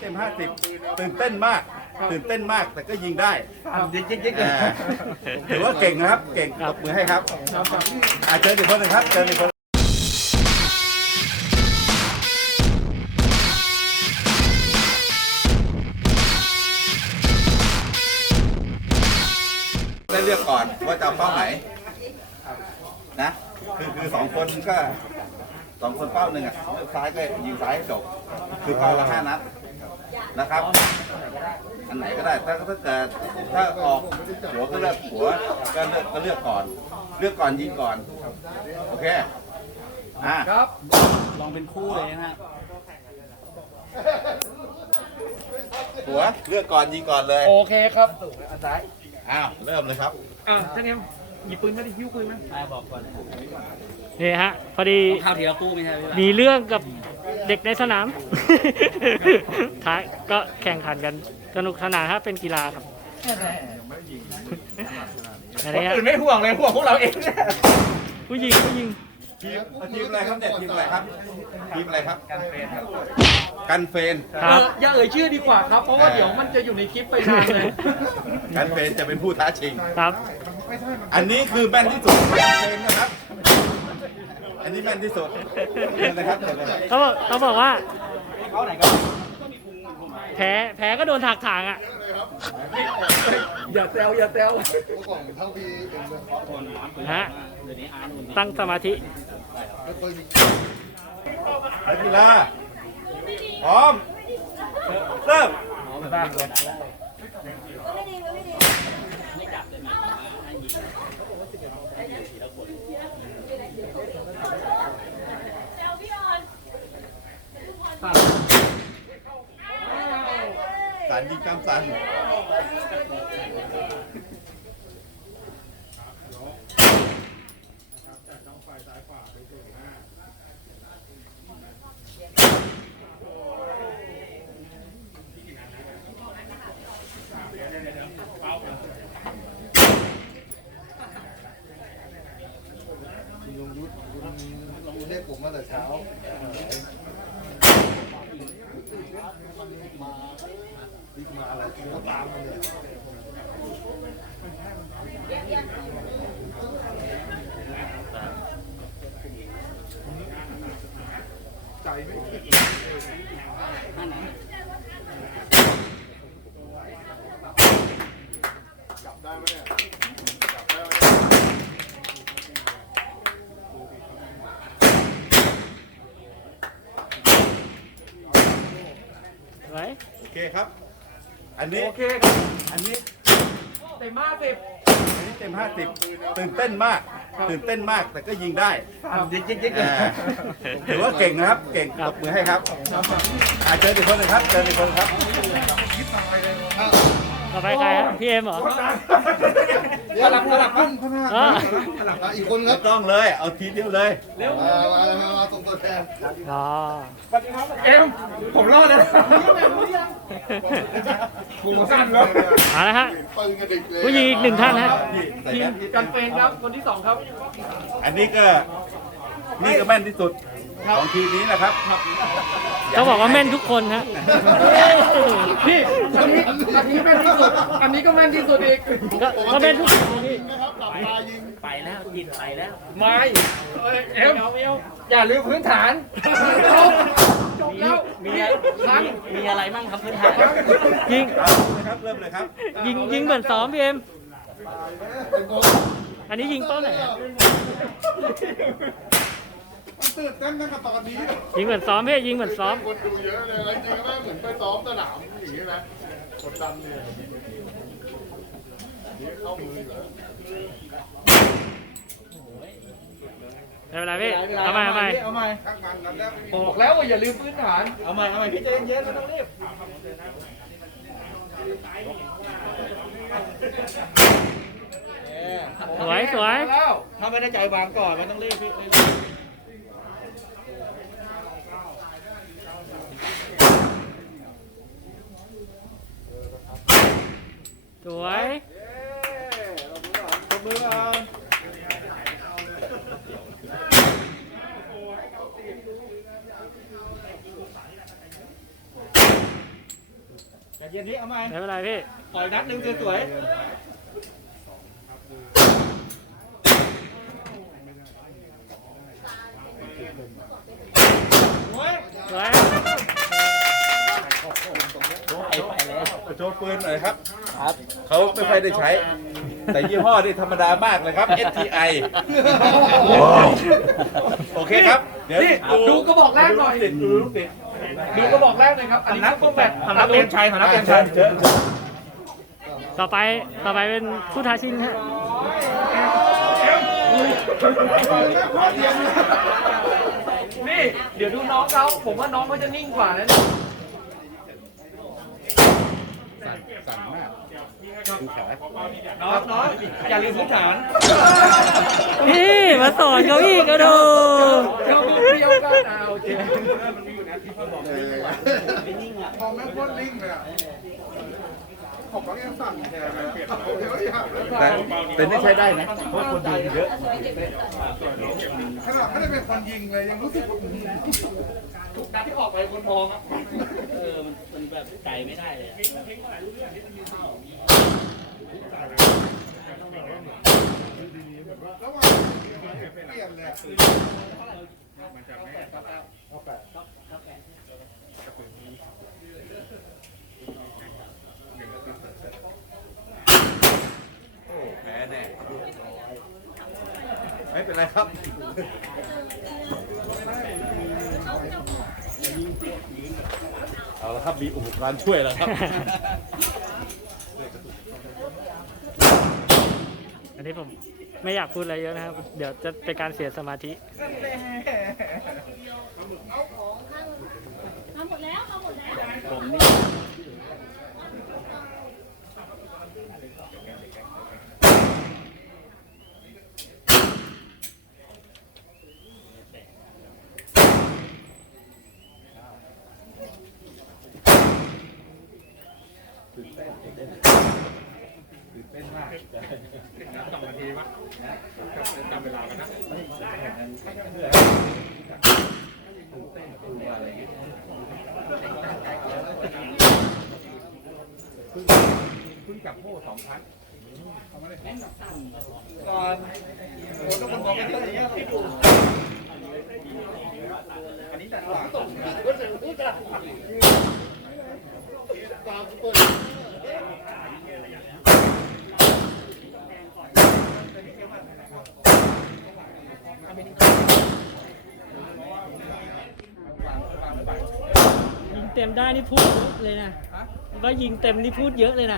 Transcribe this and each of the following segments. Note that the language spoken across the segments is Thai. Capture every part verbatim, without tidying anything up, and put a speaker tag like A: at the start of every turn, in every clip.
A: ต็มห้าสิบตื่นเต้นมากตื่นเต้นมากแต่ก็ยิงได้ยิงยิงยิงถือว่าเก่งนะครับเก่งตบมือให้ครับอาเชิญอีกคนหนึ่งครับเชิญอีกคนได้เลือกก่อนว่าจะเอาเป้าไหนนะคือคือสองคนก็สองคนเป้าหนึ่งอ่ะเลือกซ้ายก็ยิงซ้ายให้จบคือเป้าละห้านัดนะครับอันไหนก็ได้ถ้าถ้าเกิดถ้าออกหัวก็เลือกหัวก็เลือกก็เลือกก่อนเลือกก่อนยิงก่อนโอเคอ่ะ
B: ครับลองเป็นคู่เลยนะฮะ
A: หัวเลือกก่อนยิงก่อนเลย
B: โอเคครับซ้าย
A: อ้าวเริ่มเลยครับ
B: อ่าท่านเอ็มหยิบปืนมาดิหิ้วปืนมาบอกก่อน
C: นี่ฮะพอดี
B: ข้าวทีละคู่ไม่ใช่
C: มีเรื่องกับเด็กในสนามท้ายก็แข่งขันกันสนุกสนานครับเป็นกีฬาครับ
B: คนอื่นไม่ห่วงเลยห่วงพวกเราเอง
C: ผู้หญิงผู้หญิง
A: ทีมทีมอะไรครับเนี่ยทีมอะไรครับทีมอะไรครับกันเฟนกันเฟน
C: ครับ
B: อย่าเอ่ยชื่อดีกว่าครับเพราะว่าเดี๋ยวมันจะอยู่ในคลิปไปนานเลย
A: กันเฟนจะเป็นผู้ท้าชิง
C: ครับ
A: อันนี้คือแม่นที่สุดกันเฟนนะครับอันนี้แม่นที่สุดนะครับ
C: เขาบอกเขาบอกว่าแพ้แพ้ก็โดนถักถางอ่ะ
B: อย่าแซวอย่าแซว
C: ฮะตั้งสมาธิ
A: นักกีฬาพร้อมเริ่มสันยิงกำสัน
D: ลุงยุทธลุงเรียกผมมาแต่เช้ามาดิมาอะไรก็ตามมาเลยใจไม่จับได้ไหมเนี่ยจับได้ไหม
A: โอเคครับอันนี้
B: โอเคครับ
A: อันนี้
B: เต็มห้าสิบ
A: อันนี้เต็มห้าสิบตื่นเต้นมากตื่นเต้นมากแต่ก็ยิงได้
B: ยิงยิงยิง
A: ถือว่าเก่งนะครับเก่งตบมือให้ครับอาเชิญอีกคนหนึ่งครับเชิญอีกคนครับ
C: ต่อไปใครครับพี่เอ็มเหรอ
B: สลับสลับครับ
D: อีกคนครับ
A: ต้องเลยเอาทีเดียวเลย
D: เร็วมามามาส่งตัวแทน
C: อ๋อ
B: เอ็มผมรอดแล้วกูสั้นแล้ว
C: เอาละฮะผู้หญิงอีกหนึ่งท่านฮะ
B: ทีมกันเฟนครับคนที่สองครับ
A: อันนี้ก็นี่ก็แม่นที่สุดของทีมนี้นะครับ
C: เขาบอกว่าแม่นทุกคนฮะ
B: พี่อันนี้อันนี้แม่นที่สุดอันนี้ก็แม่นที่สุดอีก
C: ก็แม่นทุกคนพี่
B: ไปแล้วกินไปแล้วไม่เอ็มอย่าลืมพื้นฐานจบจบแล้วมีมีอะไรมั่งครับพื้นฐาน
C: ยิง
A: ครับเริ่มเลยครับ
C: ยิงยิงเหมือนซ้อมพี่เอ็มอันนี้ยิงเป้าไหน
D: มันตื่นเต้นตั้งแต่ตอนนี้
C: ยิงเหมือนซ้อมพี่ยิงเหมือนซ้อม
D: คนดูเยอะเลยจริงๆก็เหมือนไปซ้อมสนามอย่างนี้นะกดดันเนี่ยนี่เข้ามือเหรอ
C: ไม่เป็นไรพี่เอาใหม่เอาใหม่
B: เอาใหม่บอกแล้วว่าอย่าลืมพื้นฐานเอาใหม่เอาใหม่พี่ใจเย็นๆไม่ต้องรีบ
C: สวยสวย
B: ถ้าไม่ได้ใจวางก่อนมันต้องรีบพี่
C: สวย
D: ตบมือเอา
B: แต่เย็นนี้เอาไหม
C: ไม่เป็นไรพี่
B: ปล่อยนัดหนึ่งสวยโอ้ย
C: สวย
B: ไปแล้ว
A: โชว์ปืนหน่อยครับ ครับเขาไม่ค่อยได้ใช้ แต่ยี่ห้อนี่ธรรมดามากเลยครับ เอส ที ไอ โอเคครับ เดี๋ยว
B: นี่ดูกระบอกแรกหน่อย
A: ติดดูลูกติด
B: ดูกระบอกแรกหน่อยครับ อันนี้นักป้องแบบสำนักเรียนชัยสำนักเรียนชัย
C: ต่อไปต่อไปเป็นผู้ท้าชิงฮะ
B: นี่ เดี๋ยวดูน้องเขาผมว่าน้องเขาจะนิ่งกว่านะเนี่ย
A: สั่นมากดูขา
B: น้องน้องอย่าลืมพื้นฐาน
C: พี่มาสอนเขาอีกกระโดด
B: เรามือเดียวกันเอาจริง
D: มองแม่งโคตรลิงเลยอ่ะผมก็ยังสั่นแทนเลยอะ
A: แต่แต่นี่ใช้ได้นะ เพราะคนดูเยอะ
D: ขนาดไม่ได้เป็นคนยิงเลยยังรู้สึกว่า
B: ทุกนัดที่ออกไปคนทองครับ
E: เออ มันมันแบบไกลไม่ได้เลยอะ
D: ระหว่างเปลี่ยนเลยอะ
A: แพ้แน่ ไม่เป็นไรครับ เอาละครับ มีอุปกรณ์ช่วยแล้วครับ
C: อันนี้ผมไม่อยากพูดอะไรเยอะนะครับ เดี๋ยวจะเป็นการเสียสมาธิ
F: มาหมดแล้วมาหมดแล้ว
E: ผมนี่
B: ก่อนโอ้ต้องคนมองกันเยอะอย่างเงี้ยอันนี้แต่หลังตกก็จะรู้จัก
D: ตามเปิด
C: ยิงเต็มได้นี่พูดเยอะเลยนะว่ายิงเต็มนี่พูดเยอะเลยนะ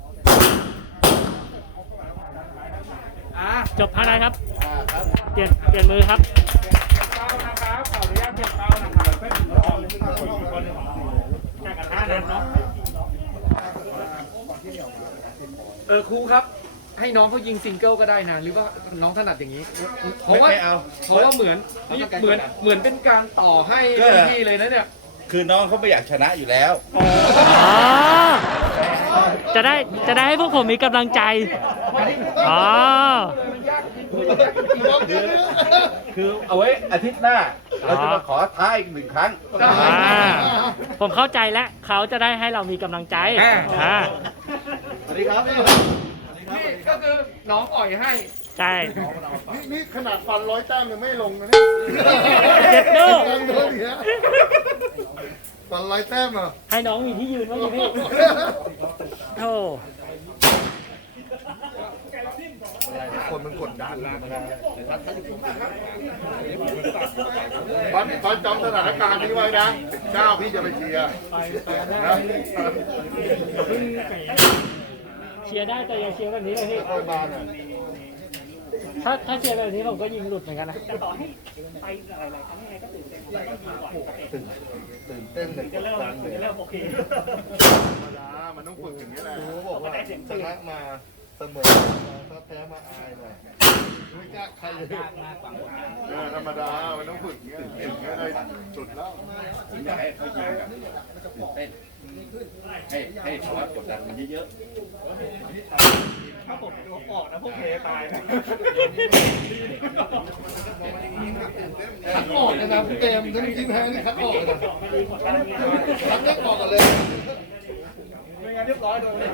B: อ่ะ
C: จบภายในครับ เปลี่ยนเปลี่ยนมือครับ
B: เป้านะครับขออนุญาตเปลี่ยนเป้านะครับเป็นจากกระทะนั้นเนาะเออครูครับ ให้น้องเขายิงซิงเกิลก็ได้นะหรือว่าน้องถนัดอย่างนี้ เพราะว่า
A: ไม่เอา
B: เพราะว่าเหมือนนี่เหมือนเหมือนเป็นการต่อให้
A: ก็
B: รุ่นพี่เลยนะเนี่ย
A: คือน้องเขาไม่อยากชนะอยู่แล้ว
C: อ๋อ จะได้จะได้ให้พวกผมมีกำลังใจ อ๋อ
A: คือเอาไว้อาทิตย์หน้า เราจะมาขอท้าอีกหนึ่งครั้ง
C: อ่า ผมเข้าใจแล้ว เขาจะได้ให้เรามีกำลังใจ
B: อ่า
C: อ่า
D: สวัสดีครับ
B: นี่ก็คือน้องอ่อยให้
C: ใช่
D: นี่นี่ขนาดฟันร้อยแต้มยังไม่ลงนะเนี่ย
C: เจ็บดู
D: ยังโดนอีกฮะฟันร้อยแต้มเหรอ
C: ให้น้องมีที่ยืนบ้างดิพี่โอ้
D: คนมันกดดันนะตอนตอนจำสถานการณ์นี้ไว้นะเจ้าพี่จะไปเชียร์นะ
C: เชียร์ได้แต่อย่าเชียร์แบบนี้เลยพี่
D: เข้าบ้านอ่ะ
C: ถ้าถ้าเชียร์แบบนี้ผมก็ยิงหลุดเหมือนกันนะ
D: ตื่นเต้นเลยกดดันเลยธรรมดามันต้องฝึกอย่างนี้แหละรู้บอกว่าชนะมาเสมอถ้าแพ้มาอายหน่อยไม่กล้าใครเลยเออธรรมดามันต้องฝึกอย่างเงี้ยถึงจะได้จุดแล้ว
A: ผมอยากให้เขายิงแบบตื่นเต้นให้ให้ภาวะกดดันมันเยอะ
B: ถ้าผมดูออกนะพวกเพตายนะ
D: คัดออกเลยนะเต็มทั้งทีมแพ้นี่คัดออกเลยนะคัดได้ออกกันเลยเรียบร้อยโดนเลย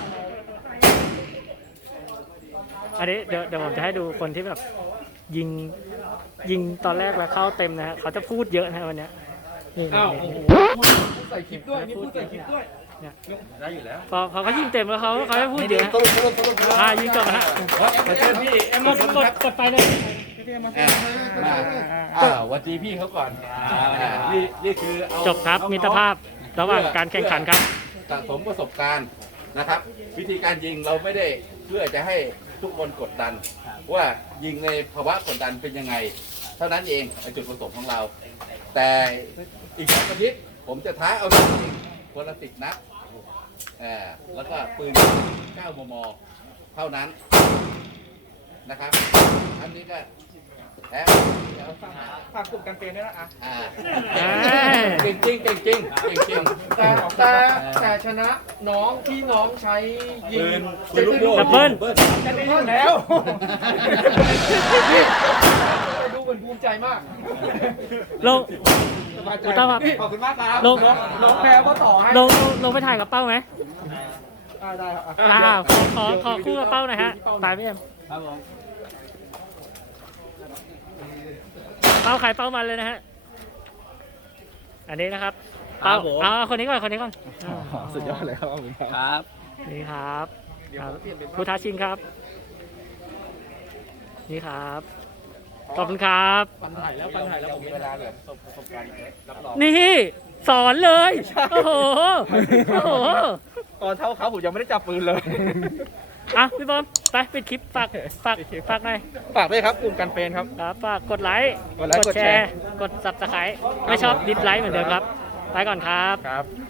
C: อันนี้เดี๋ยวเดี๋ยวผมจะให้ดูคนที่แบบยิงยิงตอนแรกแล้วเข้าเต็มนะฮะเขาจะพูดเยอะนะฮะวันเนี้ยนี่
D: อ้าว
C: นี่
D: โอ้โหใส่คลิปด้วยมีพูดใส่คลิปด้วย
A: ได้อยู่แล้ว
C: พอพอเขายิงเต็มแล้วเขาเขาจะพูดเยอะนะ
D: สรุปสรุปสรุป
C: อ่ายิงจบนะฮะ
A: มาเชิญพี่
C: กดกดกดไปเลย
A: มาอ่าวันดีพี่เขาก่อนอ่านี่นี่คือเอา
C: จบครับ
A: น้องๆ
C: มิตรภาพระหว่างการแข่งขันครับ
A: สะสมประสบการณ์นะครับ วิธีการยิงเราไม่ได้เพื่อจะให้ทุกคนกดดัน ว่ายิงในภาวะกดดันเป็นยังไง เท่านั้นเองจุดประสงค์ของเรา แต่อีกสองอาทิตย์ผมจะท้าเอาจริงคนละสิบนัดเอ่าแล้วก็ปืนเก้ามม เท่านั้นนะครับ อันนี้ก็แพ้เดี๋ยว
D: ฝากกลุ่มกันเป็นด้วยนะอ่ะ
A: อ่า
C: เอ้ย
A: เก่งจริงเก่งจริงเก่งจริง
D: แต่แต่แต่ชนะน้องที่น้องใช้ยิง
A: ปืนปืนลูกโม่
C: ดับเบิ้ล
D: จะได้ยินแล้วดูเหมือนภูมิใจมาก
C: ลง
D: สบายใจ
C: อุตส่าห์แบบ
D: ขอบคุณมากครับ
C: ลง
D: น้องน้องแพ้ก็ต่อให้
C: ลงลงลงไปถ่ายกับเป้าไหม
D: อ่าได้ครับ
C: อ่าขอขอขอคู่กับเป้าหน่อยฮะตายพี่เอ็ม
B: ครับผม
C: เป้าใครเป้ามันเลยนะฮะ อันนี้นะครับ เป้าเอาเอาคนนี้ก่อนคนนี้ก่อนอ่า
D: สุดยอดเลยครับผมครับ
B: ครับ
C: นี่ครับครับผู้ท้าชิงครับ นี่ครับ ขอบคุณครับ
D: ปันถ่ายแล้วปันถ่ายแล้วผมมีเวลาเหลือประสบการณ์รับรอง
C: นี่สอนเลย โอ้โห โอ้โห
D: ตอนเท่าเขาผมยังไม่ได้จับปืนเลย
C: อ่ะพี่บอมไปปิดคลิปฝากฝากฝากหน่อย
D: ฝากด้วยครับกลุ่มกันเป็นครับ
C: ครับฝากกดไลค์
D: กดไลค์กดแชร์
C: กดซับสไครต์ไม่ชอบดิสไลค์เหมือนเดิมครับ ไปก่อนครับ
D: ครับ